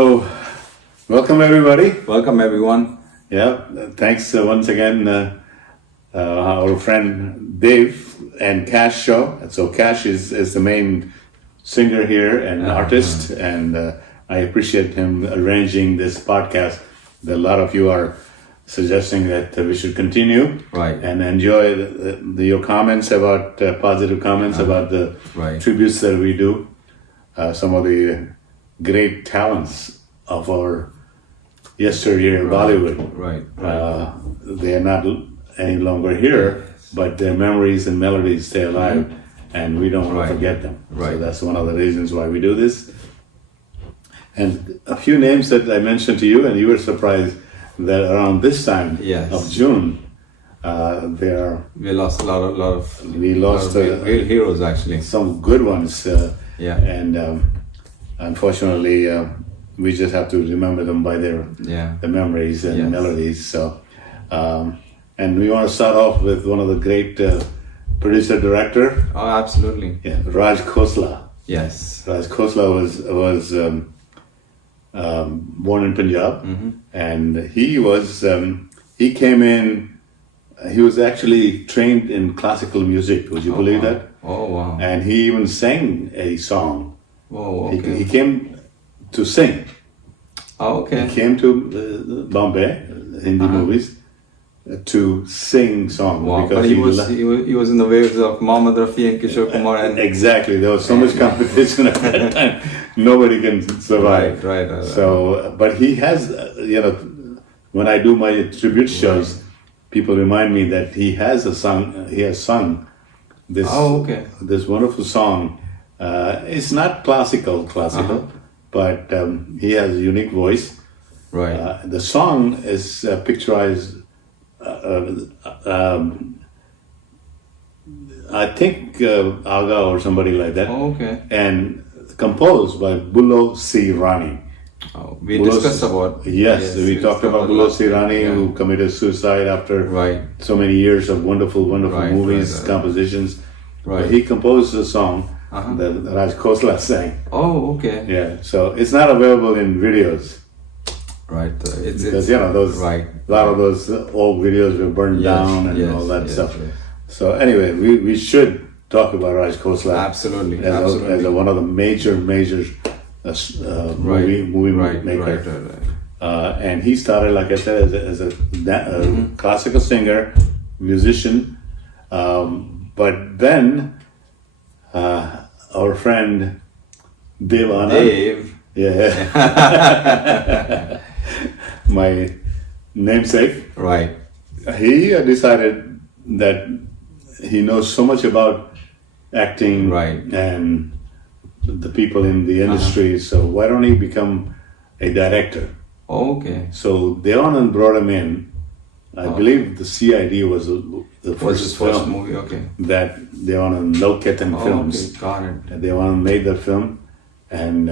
So, welcome everybody. Welcome everyone. Yeah, thanks once again, our friend Dave and Kash show. So Kash is the main singer here and artist, and I appreciate him arranging this podcast. A lot of you are suggesting that we should continue, Right. and enjoy your comments about positive comments about the Right. tributes that we do. Some of the great talents of our yesteryear Bollywood. Right. They are not any longer here, but their memories and melodies stay alive, and we don't want Right. to forget them. So Right. that's one of the reasons why we do this. And a few names that I mentioned to you, and you were surprised that around this time Yes. of June, there are We lost a lot of we lost real heroes actually. some good ones, Yeah. and unfortunately, we just have to remember them by their Yeah. the memories and Yes. melodies. So, and we want to start off with one of the great producer-director, Oh, absolutely. Raj Khosla. Yes. Raj Khosla was born in Punjab, and he came in. He was actually trained in classical music. Would you believe wow. that? Oh wow. And he even sang a song. Oh He okay. came to sing. Oh, okay. He came to Bombay, Hindi movies, to sing songs. Wow. Because But he was in the waves of Mohammed Rafi and Kishore Kumar and exactly, there was so much competition at that time. Nobody can survive. Right. So, but he has, when I do my tribute shows, people remind me that he has sung this Oh, okay. this wonderful song. It's not classical, but he has a unique voice. Right. The song is picturized, I think Aga or somebody like that, Oh, okay. and composed by Bullo C. Rani. Oh, we Bullo discussed C- about Yes, we talked about Bullo C. Rani, Yeah. who committed suicide after Right. so many years of wonderful Right, movies, right. compositions. Right. But he composed a song that Raj Khosla sang. Oh, okay. Yeah, so it's not available in videos. Right. It's Because those right. a lot of those old videos were burned down and all that stuff. yes. So anyway, we should talk about Raj Khosla Absolutely. as one of the major movie maker. Right. And he started, like I said, as a classical singer, musician. But then our friend Dev Anand, Dave. yeah, my namesake, Right. he decided that he knows so much about acting Right. and the people in the industry, so why don't he become a director? Oh, okay. So Devanand brought him in. I believe the CID was the What's his first first film movie? Okay. that Devanand Loketan Oh, Films. okay. Got it. Devanand made that film, and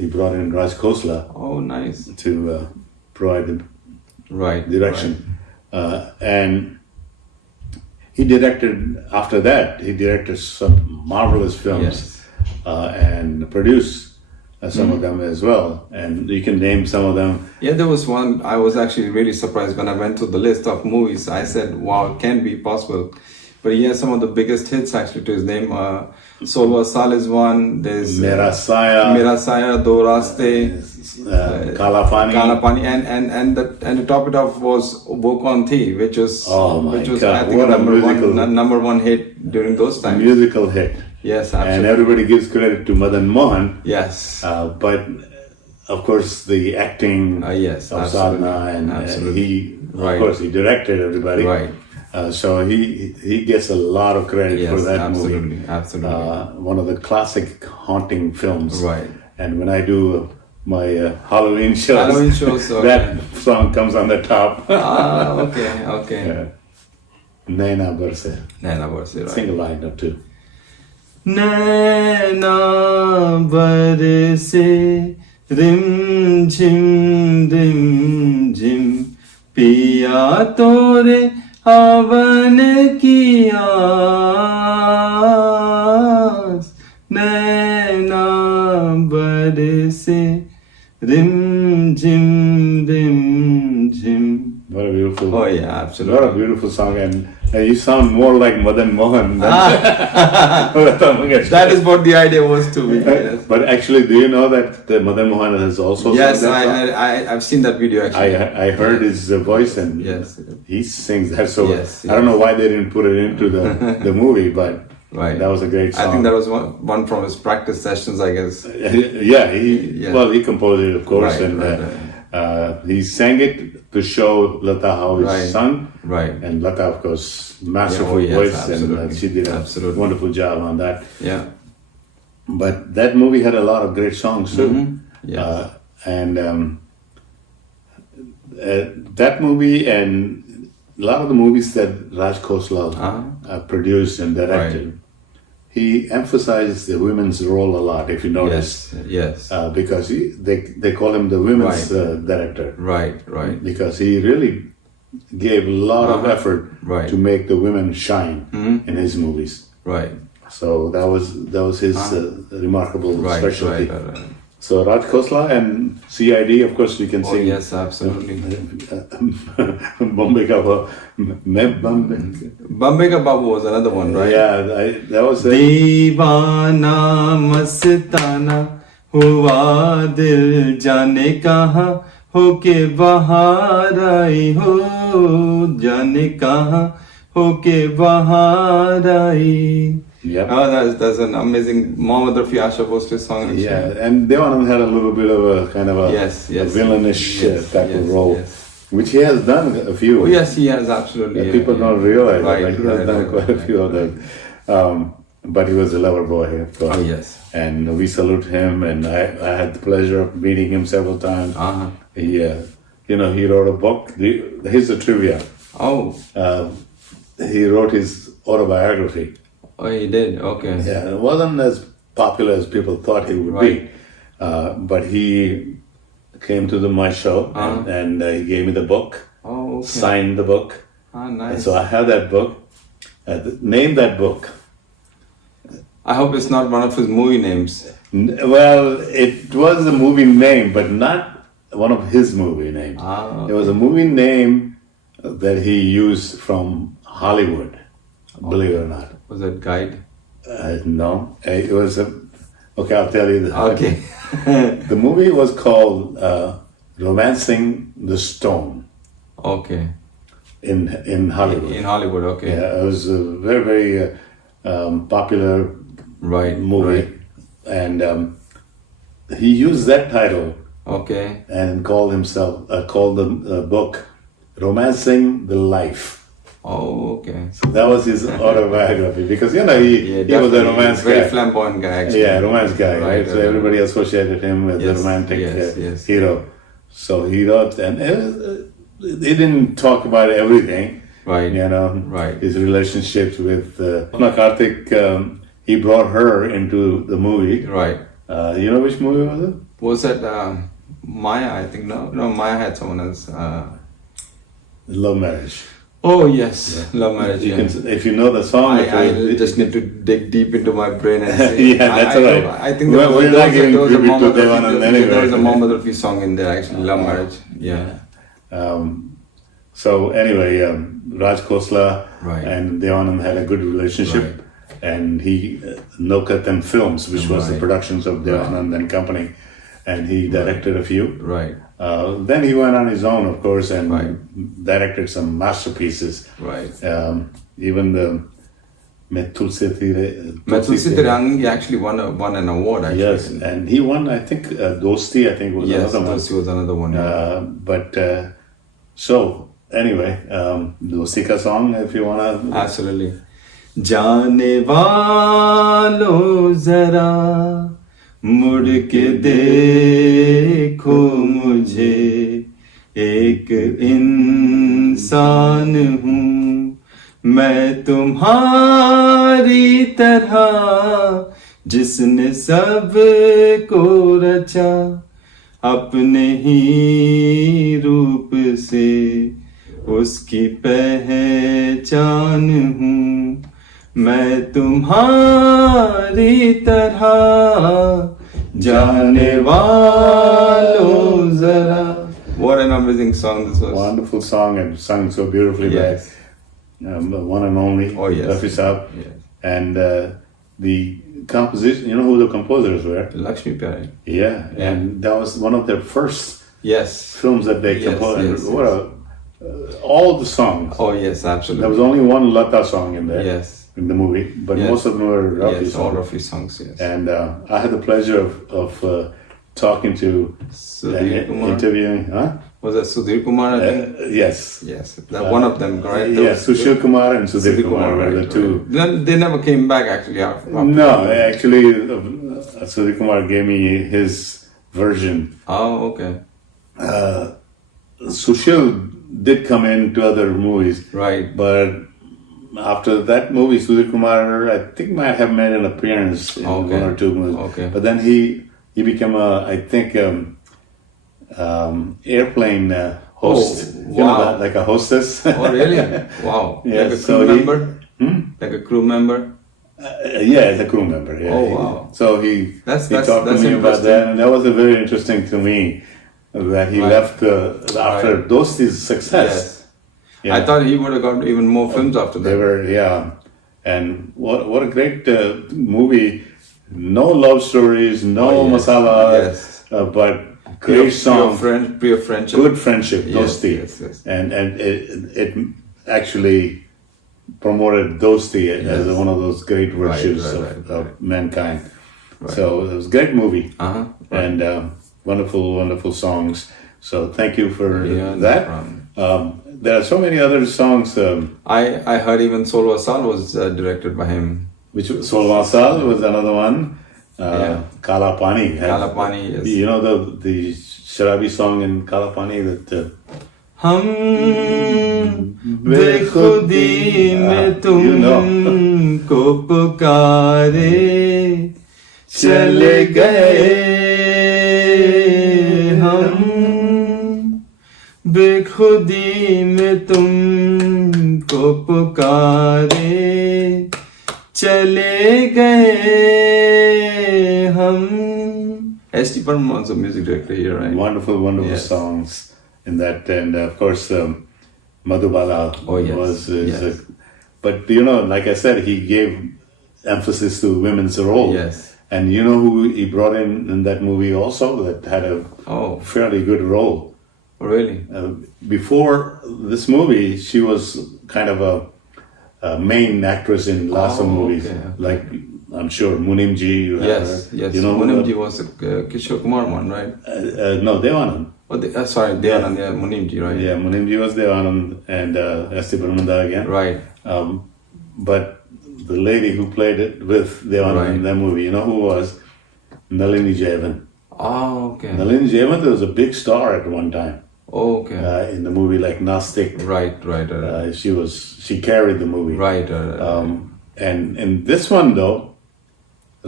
he brought in Raj Khosla Oh, nice. to provide the Right. direction. And he directed, after that, he directed some marvelous films Yes. and produced some of them as well. And you can name some of them. Yeah, there was one. I was actually really surprised when I went through the list of movies. I said, "Wow, it can be possible." But he has some of the biggest hits actually to his name. Solva Saal is one. There's Mera Saya, Mera Saya, Do Raste, Kala Pani. Kala Pani, and to top it off was Wo Kaun Thi, which was Oh my which was God, I think what a musical- number one hit during those times. Musical hit. Yes, And absolutely. everybody gives credit to Madan Mohan. Yes. But of course, the acting Yes, of absolutely. Sadhana, and Absolutely. he, Right. of course, he directed everybody. Right. So he gets a lot of credit for Yes, that absolutely, movie. absolutely. One of the classic haunting films. Right. And when I do my Halloween shows, Halloween shows, okay. that song comes on the top. Okay. Yeah. Naina Barse. Naina Barse, right. Sing a line or two. नैना बरसे rim झिम पिया तोरे हवन की आस नैना बरसे rim Jim, dim, Jim. What a beautiful. Oh yeah, What a absolutely. beautiful song, and you sound more like Madan Mohan than Lata Mangeshkar. That is what the idea was to be. Yes, But actually, do you know that Madan Mohan has also yes, sung that song? I've seen that video actually. I heard his voice, and Yes, he sings that. So Yes, I don't know yes. why they didn't put it into the movie, but right. that was a great song. I think that was one from his practice sessions, I guess. Yeah, Yeah. he composed it, of course, Right, and right, he sang it to show Lata how it's Right. sung. Right. And Lata, of course, masterful Yeah, oh, yes, voice, and absolutely. she did a Absolutely. wonderful job on that. Yeah. But that movie had a lot of great songs too. Mhm. Yes. That movie and a lot of the movies that Raj Khosla produced and directed, he emphasizes the women's role a lot. If you notice, Yes. because they call him the women's director, Right. Right. because he really gave a lot of effort Right. to make the women shine in his movies. Right. So that was his remarkable Right. specialty. Right. So Raj Khosla and CID, of course, we can Oh sing. yes, absolutely. Bombay ka wo, main Bombay. Bombay Ka Babu was another one, right? Yeah, that was it. दीवाना मस्ताना हुआ दिल जाने कहाँ हो के बाहर आई हो जाने कहाँ हो के बाहर आई. Yep. Oh, that's an amazing Mohammed Rafi Asha Bhosle song. actually. Yeah, and Devanand had a little bit of a kind of a, Yes, yes. a villainish Yes, type yes, of role, yes. which he has done a few. Oh yes, he has absolutely. that people don't realize. Right, Like he has right, done right, quite a right, few of them. But he was a lover boy, of course. Oh yes. And we salute him, and I had the pleasure of meeting him several times. He, he wrote a book. Here's the trivia. Oh. He wrote his autobiography. Oh, he did. Okay. Yeah, it wasn't as popular as people thought he would be. But he came to my show, and he gave me the book, Oh, okay. signed the book. Ah, And nice. so I have that book. Name that book. I hope it's not one of his movie names. Well, it was a movie name, but not one of his movie names. Okay. It was a movie name that he used from Hollywood, believe it or not. Was that Guide? No, it was a. Okay, I'll tell you. Okay. The movie was called "Romancing the Stone" Okay. in Hollywood. In Hollywood, okay. Yeah, it was a very, very popular Right. movie, Right. and he used that title Okay. and called the book "Romancing the Life." Oh, okay. That was his autobiography, because he was a definitely. romance Very guy. flamboyant guy, actually. Yeah, romance guy. Right, So right, everybody associated him with the Yes, romantic yes. hero. So he wrote, and he didn't talk about everything. Right. Right. His relationships with Karthik. He brought her into the movie. Right. You know which movie was it? Was that Maya? I think no. Maya had someone else. Love Marriage. Oh yes, Love Marriage. You Yeah. can, if you know the song, I just need to dig deep into my brain and see. Yeah, that's all right. I think Well, we're not giving tribute to Devanand anyway. There was a Mohammed Rafi song in there, actually, Love Marriage. Yeah. So anyway, Raj Khosla Right. and Devanand had a good relationship, and he Nokatam Films, which was the Right. productions of Devanand and company, and he directed a few. Right. Then he went on his own, of course, and Right. directed some masterpieces. Right. Even the Metul Se Tire. Matsushi Terang, he actually won an award, actually. Yes, and he won, I think, Dosti, I think was Yes, another one. Doshi was another one. Yeah. So anyway, Dosti ka song, if you wanna. Absolutely. जाने वालों जरा मुड़ के देखो मुझे एक इंसान हूँ मैं तुम्हारी तरह जिसने सब को रचा अपने ही रूप से उसकी पहचान हूँ मैं तुम्हारी तरह जाने वालों जरा Zara. What an amazing song this was. Wonderful song and sung so beautifully Yes. by the one and only Oh, yes. Rafi Saab. Yes. And the composition, you know who the composers were? Lakshmi Pyare. Yeah, and that was one of their first Yes. films that they Yes, composed. yes, What all the songs. Oh yes, There absolutely. was only one Lata song in there Yes. in the movie, but Yes. most of them were Rafi Yes, all songs. Rafi songs. Yes. And I had the pleasure of talking to Sudhir Kumar. interviewing, huh? Was that Sudhir Kumar? I think. Yes. Yes. That one of them, right? Yeah, Sushil Kumar and Sudhir Kumar were the right, two. right. They never came back actually. After No, actually, Sudhir Kumar gave me his version. Oh, okay. Sushil did come into other movies, Right. but after that movie, Sudhir Kumar, I think, might have made an appearance in Okay. one or two movies. Okay. But then he became I think, airplane host. Oh, You know, wow. like a hostess. Oh, really? Wow. Yeah, Like a so crew he- member? Like a crew member? Yeah, as a crew member. Yeah. Oh, wow. So he That's talked to me about interesting. that, and that was very interesting to me that he Right. left after Right. Dosti's success. Yes. Yeah. I thought he would have got even more films after They that. were, yeah. And what a great movie. No love stories, no Oh, yes. masala, Yes. but great song, Pure friendship. good friendship, Yes, Dosti. yes, yes. And it actually promoted Dosti as Yes. one of those great virtues right, of right. mankind. Right. So it was a great movie. Uh-huh. And wonderful songs. So thank you for Yeah, no that. problem. There are so many other songs, I heard even Solo Asal was directed by him. which Solvasal was another one. Yeah. Kala Pani. Kala Pani, yes. You know the Sharabi song in Kala Pani that. हम बेखुदी में तुमको पुकारे चले गए हम बेखुदी में तुमको पुकारे चले गए हम S.T. Burman was a music director here, right? Wonderful Yes. songs in that, and of course Madhubala Oh, yes. is Yes. but you know, like I said, he gave emphasis to women's role. Yes. And you know who he brought in that movie also that had a Oh, fairly good role. really? Before this movie, she was kind of a main actress in lots of Oh, movies. okay, okay. Like, I'm sure Munimji. you have Yes, her. yes. You know, Munimji was a Kishore Kumar one, right? no, Devanand. Oh, sorry, Devanand, yeah, Munimji, right? Yeah, Munimji was Devanand and S.T. Burmanda again. Right. But the lady who played it with Devanand Right. in that movie, you know who was? Nalini Jayavan. Oh, okay. Nalini Jayavan was a big star at one time. Oh, okay. In the movie like Nastik. Right. She carried the movie. Right. And in this one though,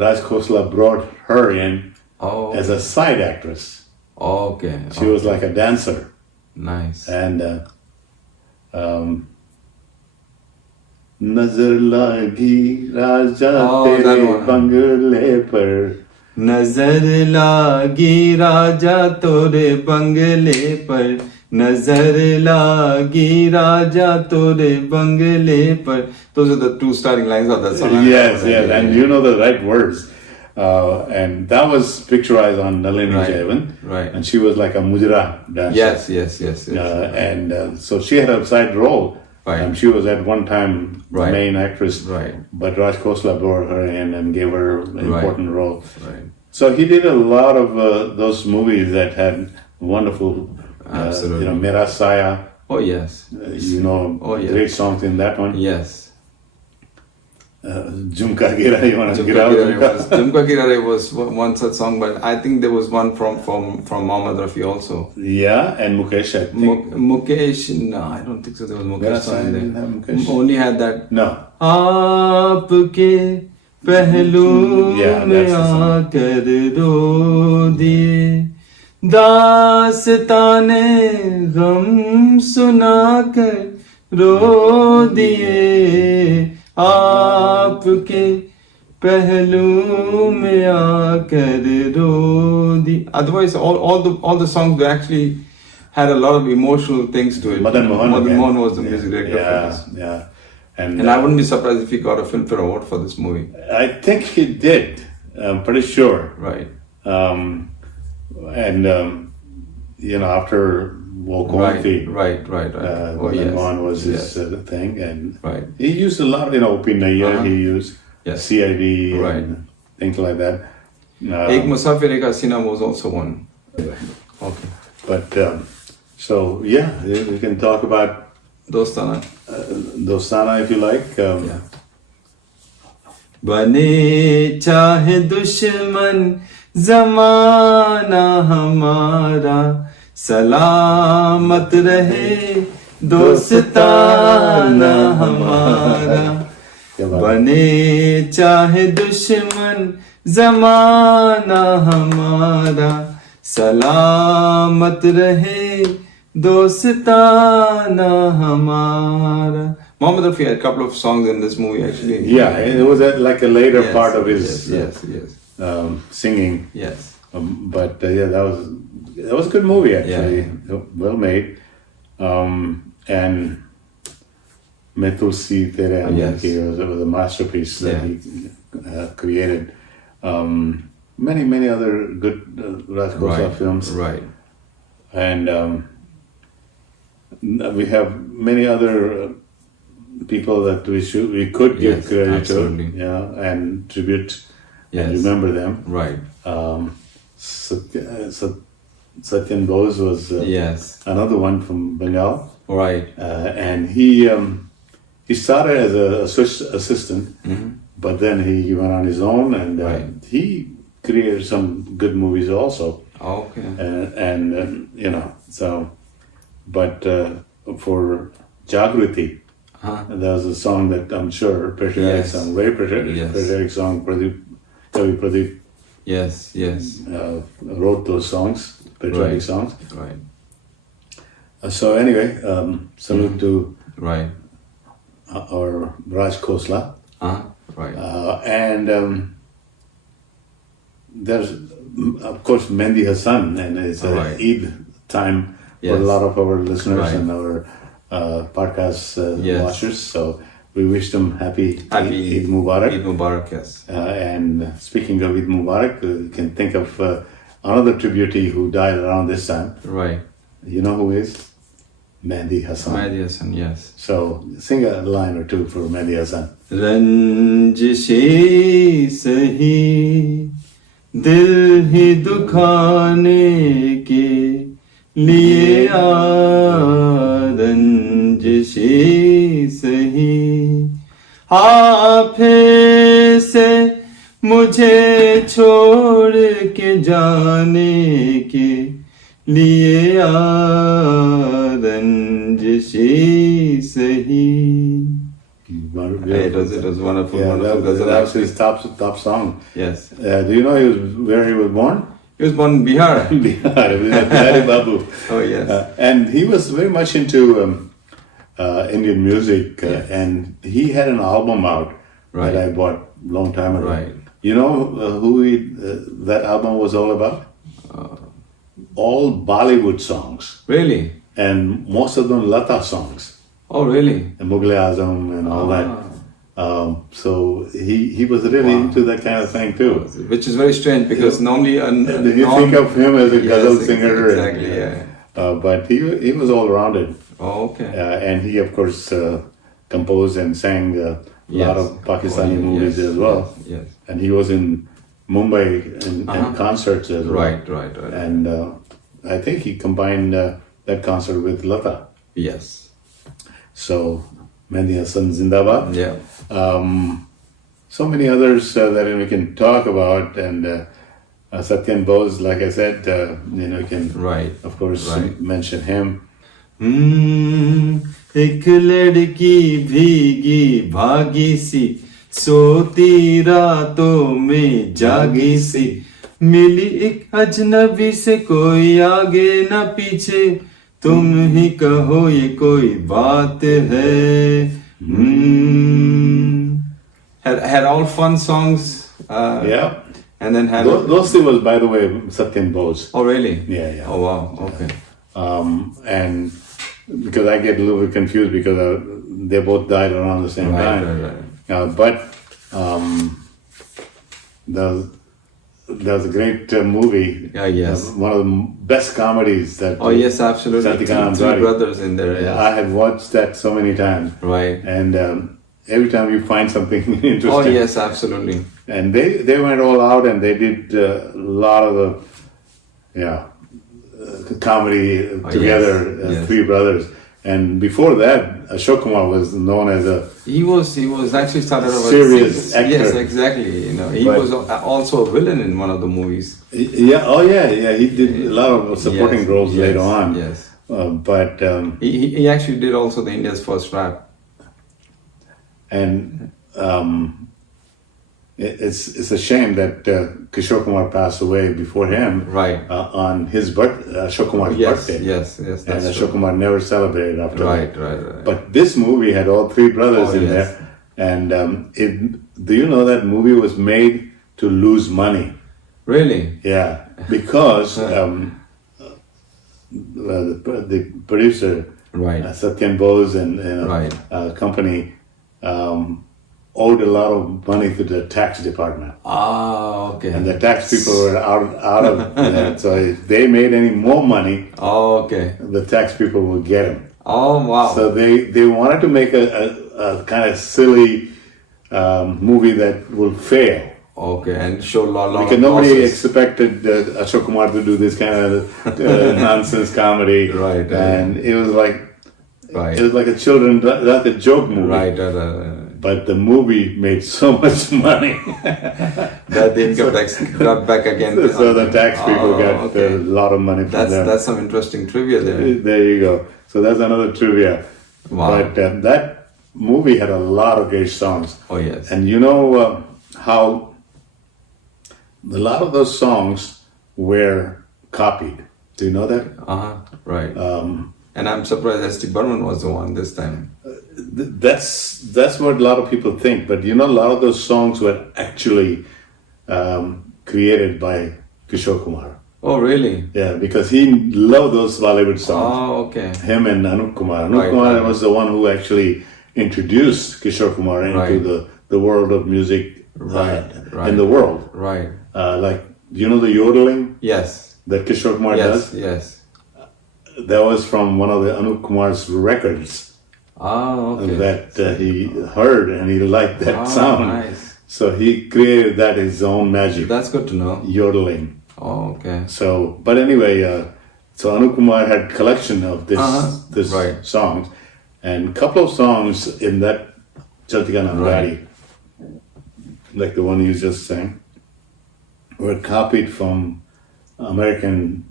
Raj Khosla brought her in Oh, as a side actress. okay. She was like a dancer. Nice. And Nazar lagi Raja Oh, that tere one. bangale par. नजर लागी राजा तोरे बंगले पर नजर लागी राजा तोरे बंगले पर. Those are the two starting lines of that song. Yes, and you know the right words. And that was picturized on Nalini Right, Jayavan. right. And she was like a mujra dancer. Yes. And so she had a side role. Right. She was at one time the Right. main actress. Right. But Raj Khosla brought her in and gave her an important role. Right. So he did a lot of those movies that had wonderful, Absolutely. Mera Saya, Oh, yes. Oh, yes. great songs in that one. Yes. Jhumka Gira, you want to get out? Jhumka Girare was one such song, but I think there was one from Mohammad Rafi also. Yeah, and Mukesh, I think. Mukesh, no, I don't think so. There was Mukesh Mera song Saya there. didn't have Mukesh. Only had that. No. आपके पहलू Yeah, में that's the song. आकर रो दिए दास्ताने गम सुनाकर रो दिए आपके पहलू में आकर रो दी. Otherwise, all the songs were actually had a lot of emotional things to it. Madan Mohan was the music director for this. Yeah. And I wouldn't be surprised if he got a Filmfare Award for this movie. I think he did. I'm pretty sure. Right. After Walk On Feet. Right. Madan Mohan was his thing. And right. he used a lot, P. Nayyar, he used CID and things like that. Ek Musafir Ek Hasina was also one. Okay. But, we can talk about Dostana. Dostana if you like. बने चाहे दुश्मन जमाना हमारा सलामत रहे दोस्ताना हमारा बने चाहे दुश्मन जमाना हमारा सलामत रहे दोस्ताना हमारा. Mohammed Rafi had a couple of songs in this movie actually. Yeah, it was like a later part of his singing. Yes. But that was a good movie actually. Well made. And Metulsi Tere Anaki was a masterpiece that he created. Many other good Raj Kaushal films. Right. And we have many other people that we could give credit to, and tribute, and remember them. Right. Satyan Bose was another one from Bengal. Right. And he started as a assistant, but then he went on his own, and he created some good movies also. Okay. But for Jagriti, there was a song that I'm sure patriotic song, very patriotic song. Kavi Pradeep. Yes. Wrote those songs, patriotic songs. Right. So anyway, salute to our Raj Khosla. Right. And there's of course Mehndi Hassan, and it's Eid time for a lot of our listeners and our podcast watchers. So we wish them happy Eid Mubarak. Eid Mubarak, yes. And speaking of Eid Mubarak, you can think of another tributee who died around this time. Right. You know who is? Mehndi Hassan. Mehndi Hassan, yes. So sing a line or two for Mehndi Hassan. रंजिशे सही दिल ही दुखाने के लिए रंजिशे सही आपे से मुझे छोड़ के जाने के लिए रंजिशे सही. It was wonderful. That was his top song. Yes. Do you know where he was born? He was born in Bihar. Bihar, Bihari Babu. Oh yes. And he was very much into Indian music, and he had an album out that I bought a long time ago. Right. You know who that album was all about? All Bollywood songs. Really? And most of them Lata songs. Oh, really? And Mughal Azam and all that. So he was really into that kind of thing too. Which is very strange because normally... you think of him as a ghazal singer. Exactly, yeah. But he was all rounded. Oh, okay. And he, of course, composed and sang a lot of Pakistani movies as well. Yes. And he was in Mumbai and concerts as well. Right. And I think he combined that concert with Lata. Yes. So, Mehndi Hassan Zindabad. Yeah. So many others that we can talk about, and Satyan Bose, like I said, we can, of course, mention him. एक लड़की भीगी भागी सी सोती रातों में जागी सी मिली एक अजनबी से कोई आगे न पीछे तुम ही कहो ये कोई बात है Had all fun songs. Yeah. And then had. Dosti was, by the way, Satyan Bose. Oh really? Yeah, yeah. Oh wow. Okay. And because I get a little bit confused because they both died around the same time. Right. But there was a great movie. Yes. One of the best comedies that. Oh yes, absolutely. Three brothers in there. Yes. I had watched that so many times. Right. And every time you find something interesting. Oh yes, absolutely. And they went all out and they did a lot of the comedy together, yes. three brothers. And before that, Ashok Kumar was known as a he was actually started off serious actor. Yes, exactly. He was also a villain in one of the movies. Yeah. Oh yeah. He did a lot of supporting roles later on. Yes. But he actually did also the India's first rap. And it's a shame that Kishore Kumar passed away before him. Right. On his Ashok Kumar's birthday. Yes. And That's Ashok true. Kumar never celebrated after that. Right. But this movie had all three brothers in there. And do you know that movie was made to lose money? Really? Yeah, because the producer, Right. Satyan Bose and company owed a lot of money to the tax department. Ah, okay. And the tax people were out of that. So if they made any more money, okay. the tax people would get them. Oh, wow. So they wanted to make a kind of silly movie that will fail. Okay, and show a lot because of nobody losses. expected Ashok Kumar to do this kind of nonsense comedy. Right. And it was like Right. it was like a children, like a joke movie. Right. But the movie made so much money That the income tax got back again. so the tax people got a lot of money from them. That's some interesting trivia there. There you go. So that's another trivia. Wow. But that movie had a lot of great songs. Oh yes. And you know how a lot of those songs were copied. Do you know that? Right. And I'm surprised S.T. Burman was the one this time. That's what a lot of people think. But you know, a lot of those songs were actually created by Kishore Kumar. Oh really? Yeah, because he loved those Bollywood songs. Oh okay. Him and Anup Kumar. Anup Kumar was the one who actually introduced Kishore Kumar into the world of music in the world. Right. Like, you know the yodeling Yes. that Kishore Kumar does? Yes. That was from one of the Anup Kumar's records Okay. that he heard and he liked that sound. Nice. So he created that his own magic. That's good to know. Yodeling. Oh, okay. So, but anyway, so Anup Kumar had collection of this songs, and a couple of songs in that Chaltika Nandari, like the one you just sang, were copied from American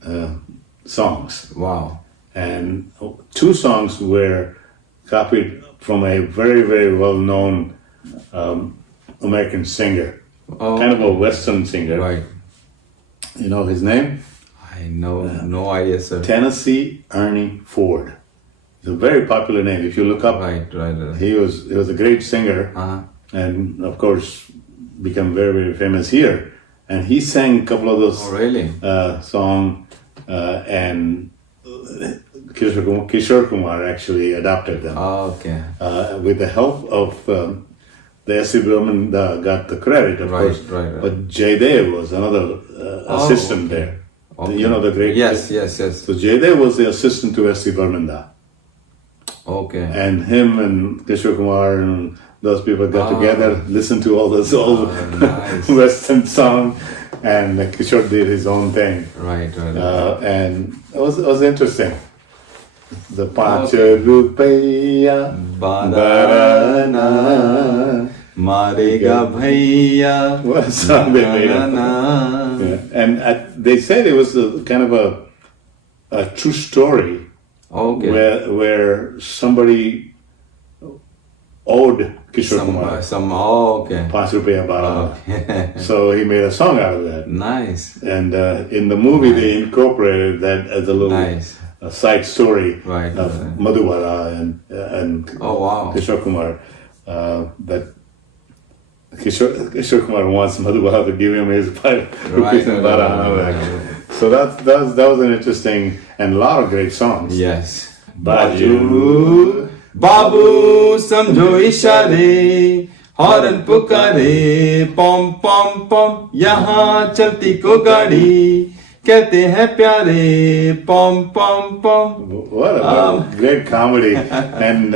songs. Wow. And two songs were copied from a very, very well-known American singer, kind of a Western singer. Right. You know his name? I know, no idea, sir. Tennessee Ernie Ford. It's a very popular name. If you look up, Right. he was a great singer, and of course, become very, very famous here. And he sang a couple of those songs, and Kishore Kumar actually adopted them. Okay. With the help of the S.C. Burman got the credit, of course. Right. But Jaydev was another assistant there. Okay. You know the great... Yes. So Jaydev was the assistant to S.C. Burman. Okay. And him and Kishore Kumar and those people got together, listened to all those old Western songs, and Kishore did his own thing. Right. And it was interesting. The Panch Rupaya Barana Marega Bhaiya. What a song they made up. And they said it was a kind of a true story. Okay. Where somebody owed Kishore Kumar okay. Panch Rupaya Barana. Okay. So he made a song out of that. Nice. And in the movie they incorporated that as a little side story of Madhubala and oh wow. Kishore Kumar. That Kishore Kumar wants Madhubala to give him his 5 rupees and Bara. right. So that was an interesting and a lot of great songs. Yes. Baju. बाबू समझो इशारे horn पुकारे पॉम पॉम पॉम यहाँ चलती को गाड़ी कहते हैं प्यारे पॉम पॉम पॉम. What a great comedy. And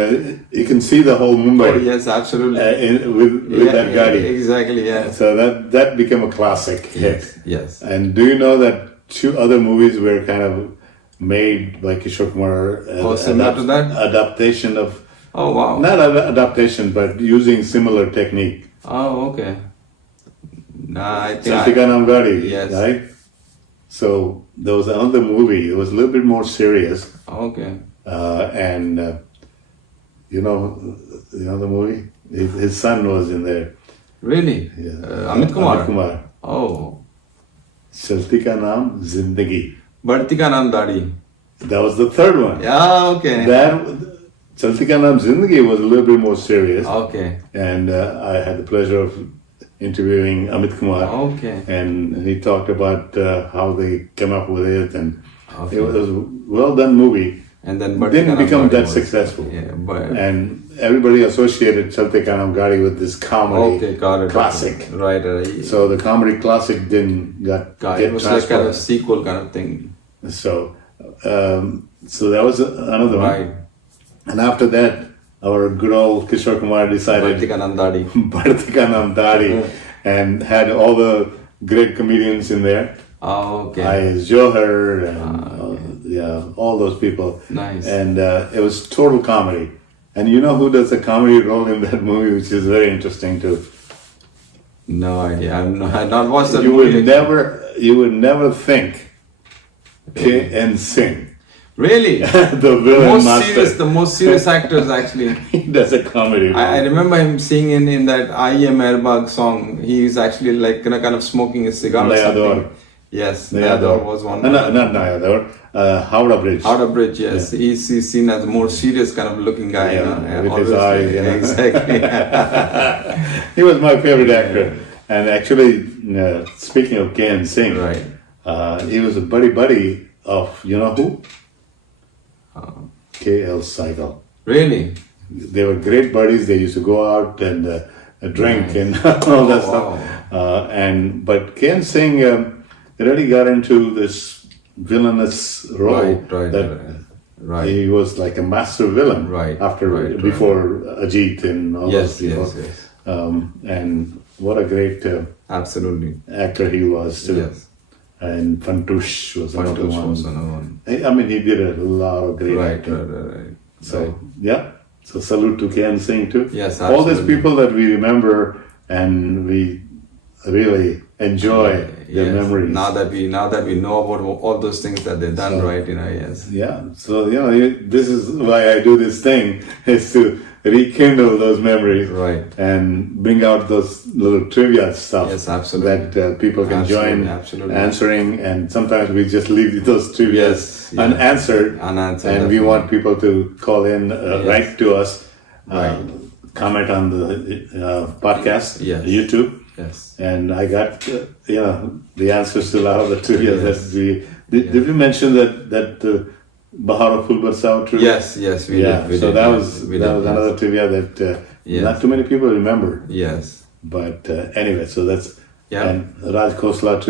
you can see the whole Mumbai Oh, yes, absolutely. with that gadi. Exactly, yeah. So that became a classic hit. Yes. And do you know that 2 other movies were kind of made by Kishore Kumar? Similar to that? Adaptation of... Oh, wow. Not adaptation, but using similar technique. Oh, okay. Nah, I think... Chantika Naam Gadi, yes. right? So there was another movie. It was a little bit more serious. Okay. And you know the movie? His son was in there. Really? Yeah. Amit Kumar? Amit Kumar. Oh. Chalti Ka Naam Zindagi. बढ़ती का नाम दाढ़ी. That was the third one. Yeah, okay. Chalti Ka Naam Zindagi was a little bit more serious. Okay. And I had the pleasure of interviewing Amit Kumar. Okay. And he talked about how they came up with it. And Okay. it was a well done movie. And then Didn't become that successful. Yeah, but And everybody associated Chalti Ka Naam Gadi with this comedy okay, got it. classic. Right. So the comedy classic didn't get It was like transferred. kind of sequel kind of thing. So that was another one. Right. And after that, our good old Kishore Kumar decided बढ़ती का नाम दाढ़ी. Bharti Ka Naam Dadi and had all the great comedians in there. Oh, okay. I.S. Johar and all those people. Nice. And it was total comedy. And you know who does the comedy role in that movie, which is very interesting too. No idea. I've not watched that You movie. would never think K.N. Singh, Really? the villain master, The most serious actors actually. he does a comedy role. I remember him singing in that I Am Airbag song. He's actually like kind of smoking a cigar or Nayador. something. Yes, Nayador was one. No, not Nayador. Howrah Bridge. Out of Bridge, yes. He's seen as a more serious kind of looking guy. With his eyes. Exactly. He was my favorite actor. And actually, speaking of K.N. Singh, Right. He was a buddy of, you know who? K.L. Saigal. Really? They were great buddies. They used to go out and drink and all that stuff. But K.N. Singh really got into this villainous role. Right. He was like a master villain before Ajit and all those people. Yes. And what a great Absolutely. actor he was too. Yes. And Fantush was another Fantush one. was another one. I mean, he did a lot of great acting. Right. So, yeah. So, salute to K.N. Singh too. Yes, all these absolutely. people that we remember and we really enjoy their memories. Now that we know about all those things that they've done, yes. Yeah. So, this is why I do this thing, is to rekindle those memories. Right. And bring out those little trivia stuff. Yes, absolutely. That people can join answering, and sometimes we just leave those trivia unanswered. And we want people to call in, write to us, comment on the podcast, YouTube. Yes. And I got, the answers to a lot of the trivia that we... Did we mention that Bahar of Fulbarsao trivia? Yes, we did. So that was another trivia that not too many people remember. Yes. But anyway, so that's... And Raj Khosla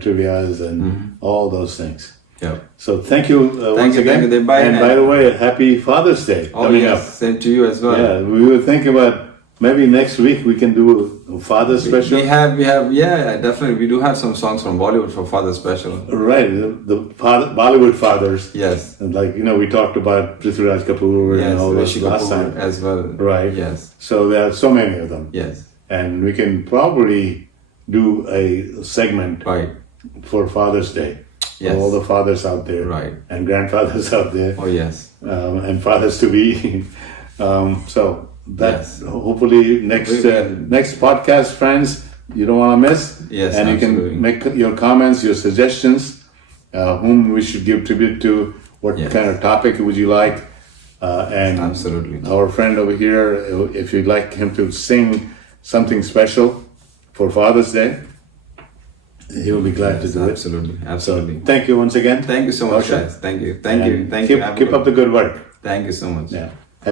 trivias and all those things. Yeah. So thank you once again. Thank you. Bye. And by the way, happy Father's Day coming up. Same to you as well. Yeah, we were thinking about maybe next week we can do a Father's special. We have, definitely. We do have some songs from Bollywood for Father's special. Right, the Bollywood fathers. Yes. Like, we talked about Prithviraj Kapoor and all those last time. As well. Right. Yes. So there are so many of them. Yes. And we can probably do a segment for Father's Day. Yes. For all the fathers out there. Right. And grandfathers out there. Oh, yes. And fathers to be. So that's hopefully next podcast, friends, you don't want to miss. Yes, and absolutely. You can make your comments, your suggestions, whom we should give tribute to, what kind of topic would you like, and absolutely. Our friend over here, if you'd like him to sing something special for Father's Day, he will be glad to do it. Absolutely, So absolutely. thank you once again. Thank you so much, Kaushal. guys. Thank you. And Thank keep, you. keep up the good work. Thank you so much. Yeah.